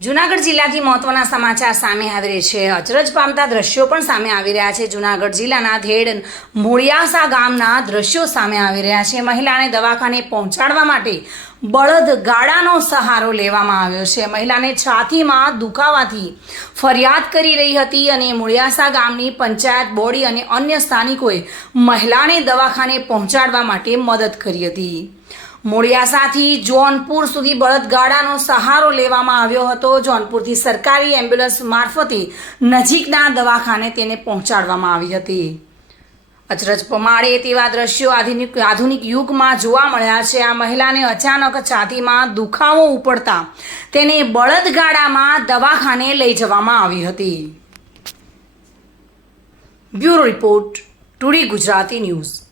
જૂનાગઢ જિલ્લાથી મહત્વના સમાચાર સામે આવી રહ્યા છે। અચરજ પામતા દ્રશ્યો પણ સામે આવી રહ્યા છે। જૂનાગઢ જિલ્લાના ધેડ મોડિયાસા ગામના દ્રશ્યો સામે આવી રહ્યા છે। મહિલાને દવાખાને પહોંચાડવા માટે બળદ ગાડાનો સહારો લેવામાં આવ્યો છે। મહિલાને છાતીમાં દુખાવાથી ફરિયાદ કરી રહી હતી અને મોડિયાસા ગામની પંચાયત બોડી અને અન્ય સ્થાનિકોએ મહિલાને દવાખાને પહોંચાડવા માટે મદદ કરી હતી। મોડિયાસાથી જોનપુર સુધી બળદગાડાનો સહારો લેવામાં આવ્યો હતો। જોનપુરથી સરકારી એમ્બ્યુલન્સ મારફતે નજીકના દવાખાને તેને પહોંચાડવામાં આવી હતી। અચરજ પમાડે તેવા દ્રશ્યો આધુનિક યુગમાં જોવા મળ્યા છે। આ મહિલાને અચાનક છાતીમાં દુખાવો ઉપડતા તેને બળદગાડામાં દવાખાને લઈ જવામાં આવી હતી। Bureau report, today Gujarati news.